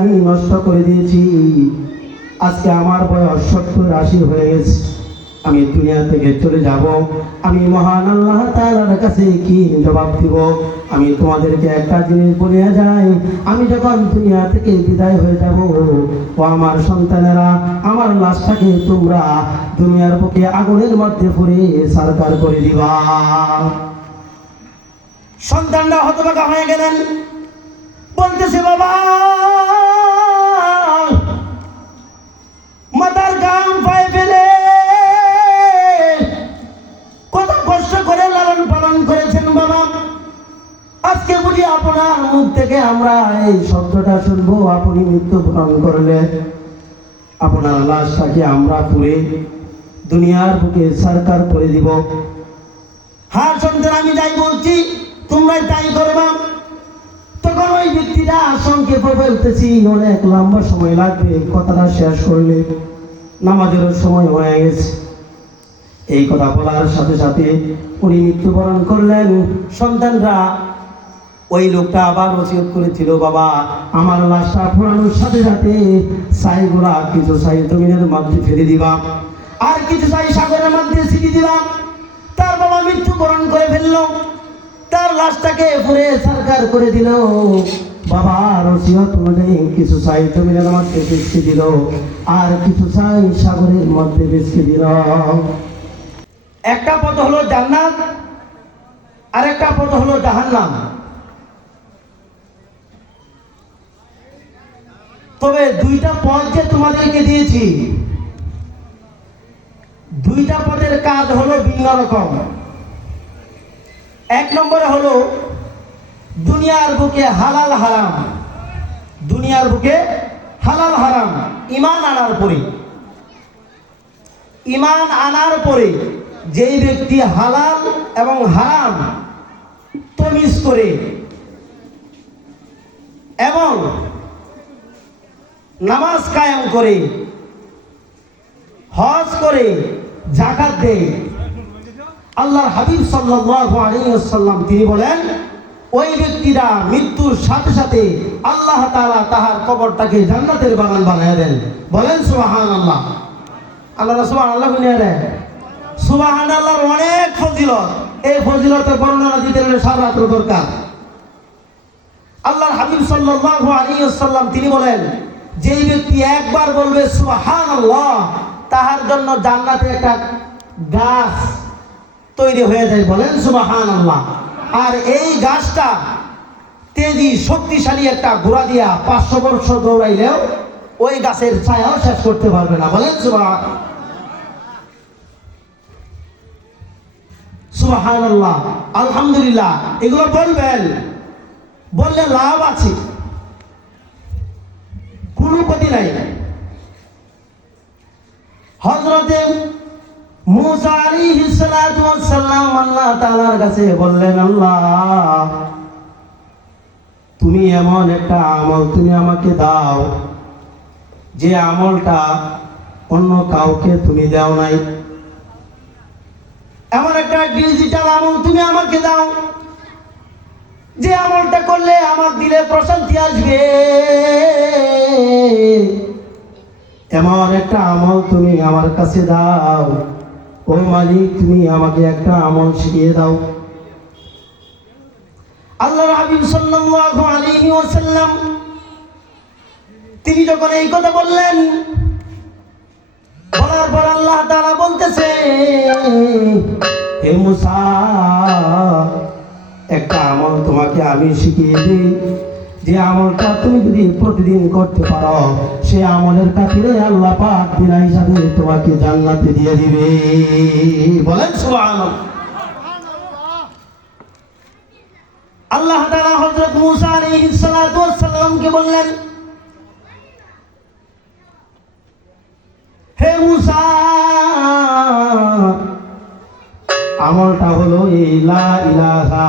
আমি নষ্ট করে দিয়েছি। আজকে আমার বয়স 70-80 হয়ে গেছে। আমি দুনিয়া থেকে চলে যাব, আমি মহান আল্লাহ তাআলার কাছে কি জবাব দিব? আমি তোমাদেরকে একটা জিনিস বলে যাই, আমি যখন দুনিয়া থেকে বিদায় হয়ে যাব, ও আমার সন্তানেরা, আমার লাশটাকে তোমরা দুনিয়ার বুকে আগুনের মধ্যে পুড়ে সারকার করে দিবা। সন্তানরা হতবাক হয়ে গেলেন, বলতেছে, বাবা মাথার গাম পায়ে ফেলে কত কষ্ট করে লালন পালন করেছেন বাবা, আজকে বুঝি আপনার মুখ থেকে আমরা এই শব্দটা শুনবো, আপনি মৃত্যুবরণ করলে আপনার লাশটাকে আমরা পুড়ে দুনিয়ার বুকে সরকার করে দিব। হ্যাঁ সন্তান, আমি যাই বলছি তোমরাই তাই করবা। তখন ওই ব্যক্তিটা সংক্ষেপে বলতেছি, অনেক লম্বা সময় লাগবে কথাটা শেষ করলে, নামাজের সময় হয়ে গেছে। এই কথা বলার সাথে সাথে উনি মৃত্যুবরণ করলেন। সন্তানরা ওই লোকটা আবার ওসিয়ত করেছিল, বাবা আমার লাশটা পোড়ানোর সাথে সাথে ছাইগুলা কিছু ছাই জমিনের মধ্যে ফেলে দিবা, আর কিছু ছাই সাগরের মধ্যে ছিটিয়ে দিবা। তার বাবা মৃত্যুবরণ করে ফেললো, তার লাশটাকে পুড়ে সরকার করে দিল। বাবার ওসিয়ত অনুযায়ী কিছু ছাই জমিনের মধ্যে ভেসে দিল, আর কিছু ছাই সাগরের মধ্যে ভেসে দিল। একটা পথ হলো জান্নাত, আর একটা পথ হলো জাহান্নাম। তবে দুইটা পথ যে তোমাদেরকে দিয়েছি, দুইটা পথের কাজ হলো ভিন্ন রকম। এক নম্বরে হলো দুনিয়ার বুকে হালাল হারাম, দুনিয়ার বুকে হালাল হারাম ঈমান আনার পরে, ঈমান আনার পরে যেই ব্যক্তি হালাল এবং হারাম তমিজ করে এবং নামাজ কায়েম করে, হজ করে, যাকাত দেয়, আল্লাহর হাবিব সাল্লাল্লাহু আলাইহি ওয়াসাল্লাম তিনি বলেন, ওই ব্যক্তিরা মৃত্যুর সাথে সাথে আল্লাহ তাআলা তাহার কবরটাকে জান্নাতের বাগান বানিয়ে দেন। বলেন সুবহানাল্লাহ। আল্লাহ সুবহানাল্লাহ বলিয়া দেন। সুবহানাল্লাহর অনেক ফজিলত, এই ফজিলতের বর্ণনা দিতে হলে সারা রাত দরকার। আল্লাহর হাবিব সাল্লাল্লাহু আলাইহি ওয়াসাল্লাম তিনি বলেন, যেই ব্যক্তি একবার বলবে সুবহানাল্লাহ, তাহার জন্য জান্নাতে একটা গাছ তৈরি হয়ে যায়। বলেন সুবহানাল্লাহ। আর এই গাছটা তেজি শক্তিশালী একটা ঘোড়া দিয়া 500 বর্ষ দৌড়াইলেও ওই গাছের ছায়াও শেষ করতে পারবে না। বলেন সুবহানাল্লাহ, আলহামদুলিল্লাহ, এগুলো বলবেন, বললে লাভ আছে, কোনো ক্ষতি নাই। হযরতে মুসা আলাইহিস সালাতু ওয়াস সালাম আল্লাহ তাআলার কাছে বললেন, আল্লাহ তুমি এমন একটা আমল তুমি আমাকে দাও, যে আমলটা অন্য কাউকে তুমি দাও নাই। এমন একটা ডিজিটাল আমল তুমি আমাকে দাও, যে আমলটা করলে আমার দিলে প্রশান্তি আসবে। এমন একটা আমল তুমি আমার কাছে দাও, ও মালিক তুমি আমাকে একটা আমল শিখিয়ে দাও। আল্লাহর হাবিব সাল্লাল্লাহু আলাইহি ওয়াসাল্লাম তিনি যখন এই কথা বললেন, বলার পর আল্লাহ তাআলা বলতেছে, হে মুসা, একটা আমল তোমাকে আমি শিখিয়ে দিই, যে আমলটা তুমি যদি প্রতিদিন করতে পারো, সে আমলের খাতিরে আল্লাহ পাক বিনা হিসাবে তোমাকে জান্নাতে দিয়ে দিবে। বলেন সুবহানাল্লাহ। আল্লাহ তাআলা হযরত মুসা আলাইহিস সালাতু ওয়াস সালামকে বললেন, হে মুসা, আমলটা হলো এই লা ইলাহা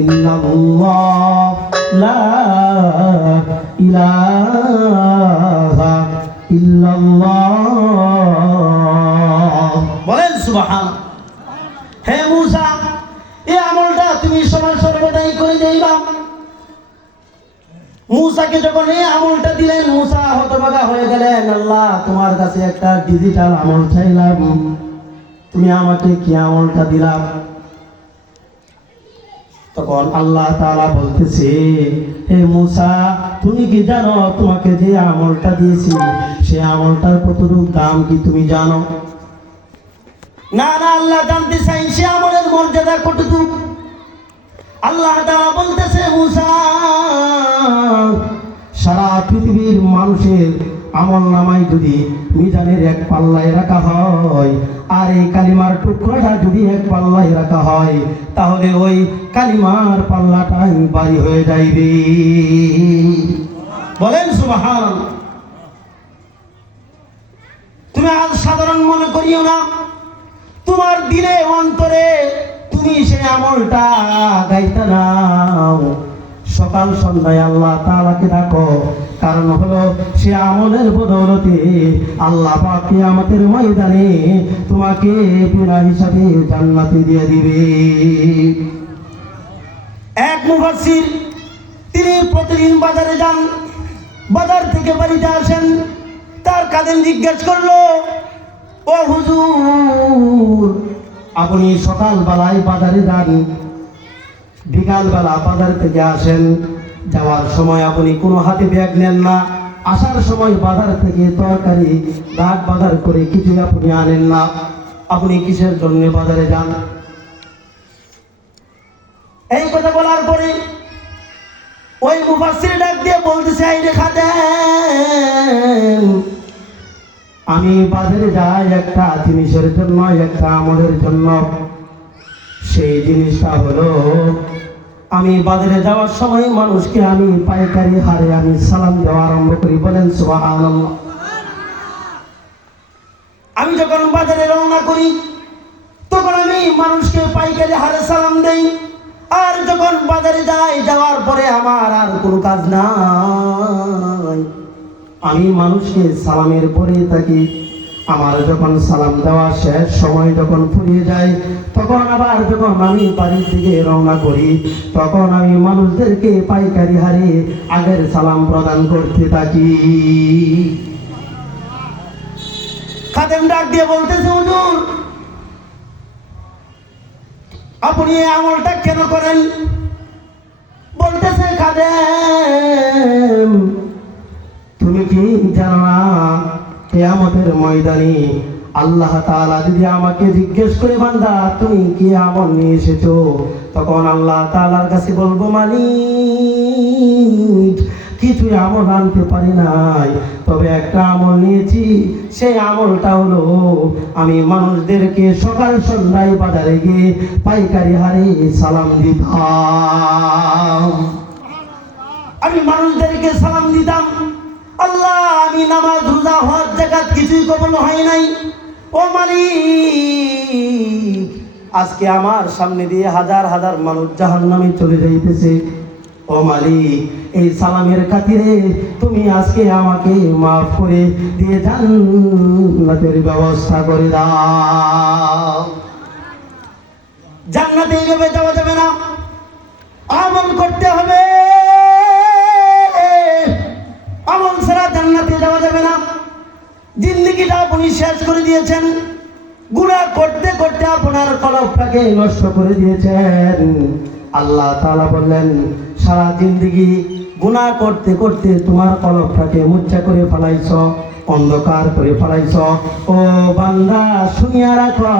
ইল্লাল্লাহ, লা ইলাহা ইল্লাল্লাহ। বলেন সুবহানাল্লাহ। হে মুসা, এই আমলটা তুমি সময় সর্বদাই করে যাইবা। মুসা তাকে যখন এই আমলটা দিলেন, মুসা হতভাগা হয়ে গেলেন। আল্লাহ, তোমার কাছে একটা ডিজিটাল আমল চাইলাম, তুমি আমাকে কি আমলটা দিলাম? তখন আল্লাহ তাআলা বলতেছে, হে মুসা, তুমি কি জানো তোমাকে যে আমলটা দিয়েছি সে আমলটার কতটুকু দাম কি তুমি জানো? না না, আল্লাহ জানতে চাই সে আমলের মর্যাদা কতটুকু। আল্লাহ তাআলা বলতেছে, মুসা, সারা পৃথিবীর মানুষের আমল নামায় যদি মিজানের এক পাল্লায় রাখা হয় আর এই কালিমার টুকরাটা যদি এক পাল্লায় রাখা হয়, তাহলে ওই কালিমার পাল্লাটাই ভারী হয়ে যাইবে। বলেন সুবহানাল্লাহ। তুমি আজ সাধারণ মনে করিও না, তোমার দিলে অন্তরে তুমি সে আমলটা গাইতে নাও। সকাল সন্ধ্যায় আল্লাহ তাআলাকে ডাকো, কারণ হলো সে আমলের বদৌলতে আল্লাহ পাক কিয়ামতের ময়দানে তোমাকে বিনা হিসাবে জান্নাতে দিয়ে দিবে। এক মুফাসসির, তিনি প্রতিদিন বাজারে যান, বাজার থেকে বাড়িতে আসেন। তার কাজিন জিজ্ঞেস করলো, ও হুজুর, আপনি সকালবেলায় বাজারে যান, বিকালবেলা বাজার থেকে আসেন, যাওয়ার সময় আপনি কোনো হাতে ব্যাগ নেন না, আসার সময় বাজার থেকে তরকারি রাত বাজার করে কিছু আপনি আনেন না, আপনি কিসের জন্য বাজারে যান? এই কথা বলার পরে ওই মুফাসসির ডাক দিয়ে বলতেছে, এই রেখা দেন, আমি বাজারে যাই একটা জিনিসের জন্য, একটা আমলের জন্য। সেই জিনিসটা হলো, আমি বাজারে যাওয়ার সময় মানুষকে আমি পাইকারি হারে আমি সালাম দেওয়া আরম্ভ করি। বলেন সুবহানাল্লাহ। আমি যখন বাজারে রওনা করি তখন আমি মানুষকে পাইকারি হারে সালাম দেই। আর যখন বাজারে যাই, যাওয়ার পরে আমার আর কোনো কাজ নাই, আমি মানুষকে সালামের পরে থাকি। আমার যখন সালাম দেওয়া শেষ, সময় যখন ফুরিয়ে যায়, তখন আবার যখন আমি বাড়ির দিকে রওনা করি, তখন আমি মানুষদেরকে পাইকারি হারে আগের সালাম প্রদান করতে থাকি। খাদেম ডাক দিয়ে বলতেছে, হুজুর, আপনি এই আমলটা কেন করেন? বলতেছে, খাদেম, তুমি কি জানো না কিয়ামতের ময়দানে আল্লাহ তাআলা যদি আমাকে জিজ্ঞেস করে, বান্দা তুমি কি আমল নিয়ে এসেছো, তখন আল্লাহ তাআলার কাছে বলবো, মালিক, কিছুই আমল আনতে পারি নাই, তবে একটা আমল নিয়েছি। সেই আমলটা হলো, আমি মানুষদেরকে সকাল সন্ধ্যায় বাজারে গিয়ে পাইকারি হারে সালাম দিতাম। আমি মানুষদেরকে সালাম দিতাম। আল্লাহ, আমি নামাজ, রোজা, হজ, যাকাত কিছুই কবুল হয় নাই। ও মালিক, আজকে আমার সামনে দিয়ে হাজার হাজার মানুষ জাহান্নামে চলে যাইতেছে। ও মালিক, এই সালামের খাতিরে তুমি আজকে আমাকে মাফ করে দিয়ে জান্নাতের ব্যবস্থা করে দাও। জান্নাতে এইভাবে যাওয়া যাবে না, আমল করতে হবে। আমল ছাড়া জান্নাতে যাওয়া যাবে না। জিন্দেগিটা আপনি শেষ করে দিয়েছেন, গুনাহ করতে করতে আপনার কলবটাকে নষ্ট করে দিয়েছেন। আল্লাহ তাআলা বললেন, সারা জিন্দেগি গুনাহ করতে করতে তোমার কলবটাকে মুচ্ছা করে ফেলাইছ, অন্ধকার করে ফেলাইছ। ও বান্দা, শুনিয়া রাখো,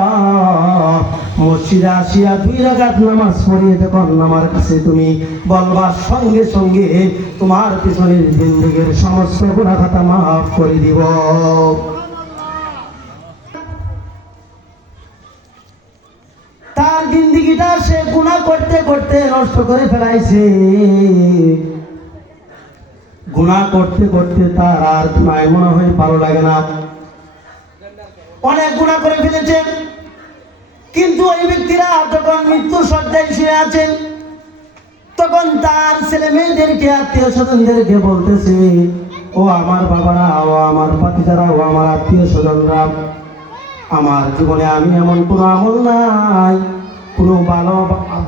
মসজিদে আসিয়া 2 রাকাত নামাজ পড়িয়ে যখন আমার কাছে তুমি বলবা, সঙ্গে সঙ্গে তোমার পিছনের জিন্দেগির সমস্ত গুনাহ খাতা মাফ করে দিব। তার জিন্দেগিটা সে গুনাহ করতে করতে নষ্ট করে ফেলাইছে। গুনাহ করতে করতে তার আর নাই মনে হয় ভালো লাগে না, অনেক গুনাহ করে ফেলেছে। কিন্তু ওই ব্যক্তিরা যখন মৃত্যু শয্যায় শুয়ে আছেন, তখন তার ছেলে মেয়েদেরকে, আত্মীয় স্বজনদেরকে বলতেছে, ও আমার বাবারা, ও আমার ভাতিজারা, ও আমার আত্মীয় স্বজনরা, আমার জীবনে আমি এমন কোনো আমল নাই, কোনো ভালো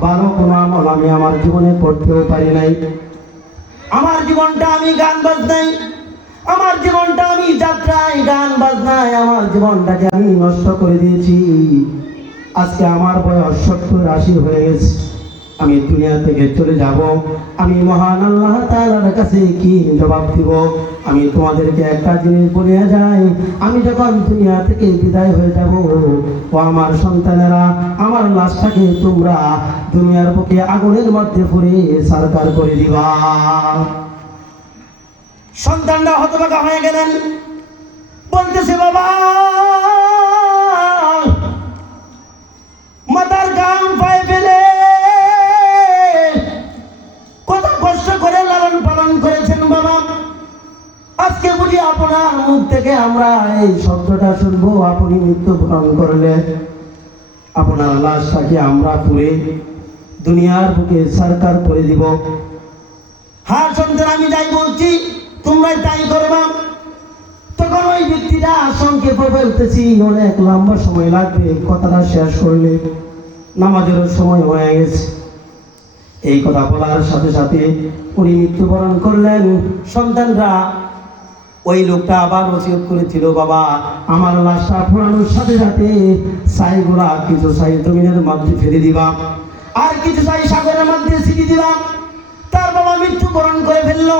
ভালো কোনো আমল আমি আমার জীবনে করতেও পারি নাই। আমার জীবনটা আমি গান বাজনাই, আমার জীবনটা আমি যাত্রায় গান বাজনায় আমার জীবনটাকে আমি নষ্ট করে দিয়েছি। আজকে আমার বয়স 70-80 হয়ে গেছে। আমি দুনিয়া থেকে চলে যাব, আমি মহান আল্লাহ তাআলার কাছে কি জবাব দিব? আমি তোমাদেরকে একটা জিনিস বলে যাই, আমি যখন দুনিয়া থেকে বিদায় হয়ে যাব, ও আমার সন্তানেরা, আমার লাশটাকে তোমরা দুনিয়ার বুকে আগুনের মধ্যে পুড়ে ছারখার করে দিবা। সন্তানরা হতবাক হয়ে গেলেন, বলতেছে বাবা, মাথার গাম পায়ে ফেলে কত কষ্ট করে লালন পালন করেছেন বাবা, আজকে বুঝি আপনার মুখ থেকে আমরা এই শব্দটা শুনবো, আপনি মৃত্যুবরণ করলে আপনার লাশটাকে আমরা পুড়ে দুনিয়ার বুকে ছারখার করে দিব। হ্যাঁ সন্তান, আমি যাই বলছি তোমরাই তাই করবা। তখন ওই ব্যক্তিটা সংক্ষেপে বলতেছি, অনেক লম্বা সময় লাগবে, কথাটা শেষ করলে নামাজের সময় হয়ে গেছে। এই কথা বলার সাথে সাথে উনি মৃত্যুবরণ করলেন। সন্তানরা, ওই লোকটা আবার ওসিয়ত করেছিল, বাবা আমার লাশটা পোড়ানোর সাথে সাথে ছাইগুলা কিছু ছাই জমিনের মধ্যে ফেলে দিবা, আর কিছু ছাই সাগরের মধ্যে ছিটি দিবা। তার বাবা মৃত্যুবরণ করে ফেলল,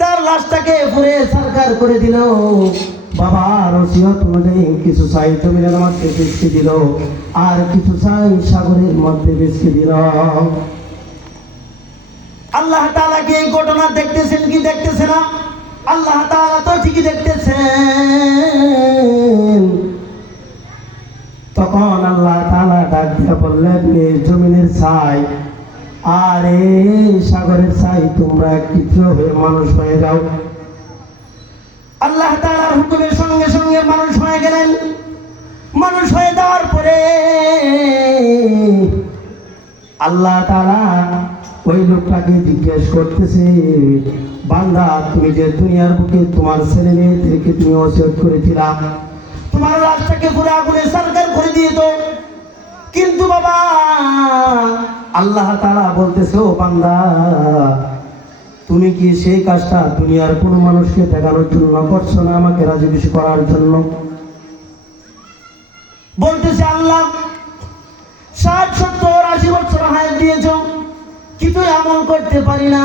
তার লাশটাকে পুড়ে ছারখার করে দিল। বাবার ওসিয়ত অনুযায়ী কিছু ছাই জমিনের মধ্যে ভেসে দিল, আর কিছু ছাই সাগরের মধ্যে ভেসে দিল। আল্লাহ তাআলা কি এই ঘটনা দেখতেছেন কি দেখতেছে না? আল্লাহ তাআলা তো ঠিকই দেখতেছেন। তখন আল্লাহ তাআলা ডাক দিয়ে বললেন, এই জমিনের ছাই আর এই সাগরের ছাই তোমরা কিছু হয়ে মানুষ হয়ে যাও। আল্লাহ তাআলার হুকুমের সঙ্গে সঙ্গে মানুষ হয়ে গেলেন। মানুষ হয়ে যাওয়ার পরে আল্লাহ তাআলা ওই লোকটাকে জিজ্ঞেস করতেছে, বান্দা তুমি যে দুনিয়ার বুকে তোমার ছেলে মেয়েদেরকে তুমি ওসিয়ত করেছিলা তোমার লাশটাকে পুরো আগুনে ছারখার করে দিয়ে তো, কিন্তু বাবা আল্লাহ তাআলা বলতেছে, ও বান্দা তুমি কি সেই কাজটা দুনিয়ার কোনো মানুষকে দেখানোর জন্য করছো না, আমাকে রাজি খুশি করার জন্য? বলতেছে আল্লাহ 60-70-80 বছর হায়াত দিয়েছ, কিন্তু আমল করতে পারি না।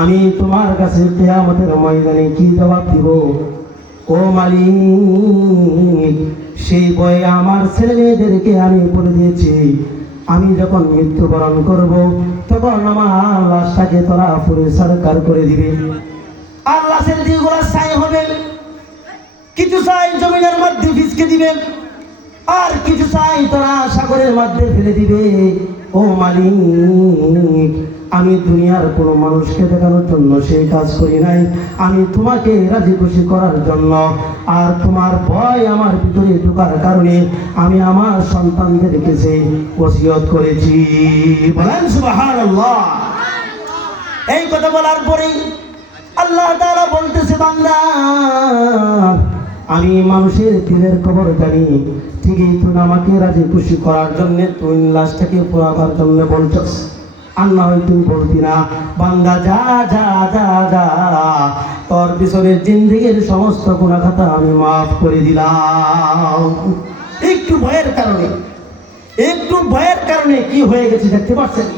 আমি তোমার কাছে কিয়ামতের ময়দানে কি জবাব দিব? ও মালিক, সেই ভয়ে আমার ছেলে মেয়েদেরকে আমি বলে দিয়েছি, আমি যখন মৃত্যুবরণ করব তখন আমার লাশটাকে তোরা পুড়ে ছারখার করে দিবে। আর লাশের যেগুলো ছাই হবে, কিছু ছাই জমিনের মধ্যে ভিজকে দিবে, আর কিছু ছাই তোরা সাগরের মধ্যে ফেলে দিবে। ও মালিক, আমি দুনিয়ার কোনো মানুষকে দেখানোর জন্য সেই কাজ করি নাই, আমি তোমাকে রাজি খুশি করার জন্য। আর তোমার ভয় আমার ভিতরে ঢোকার কারণে আমি আমার সন্তানদেরকে যে ওসিয়ত করেছি। বলেন সুবহানাল্লাহ। এই কথা বলার পরেই আল্লাহ তাআলা বলতেছে, বান্দা আমি মানুষের দিলের খবর জানি, ঠিকই তুই আমাকে রাজি খুশি করার জন্য তুই লাশটাকে পোড়াবার জন্য বলছস, আর না হয় তুই বলতি না, বান্দা যা যা যা যা, তোর পিছনের জিন্দেগির সমস্ত গুনাহ খাতা আমি মাফ করে দিলাম। একটু ভয়ের কারণে কি হয়ে গেছে দেখতে পাচ্ছেন?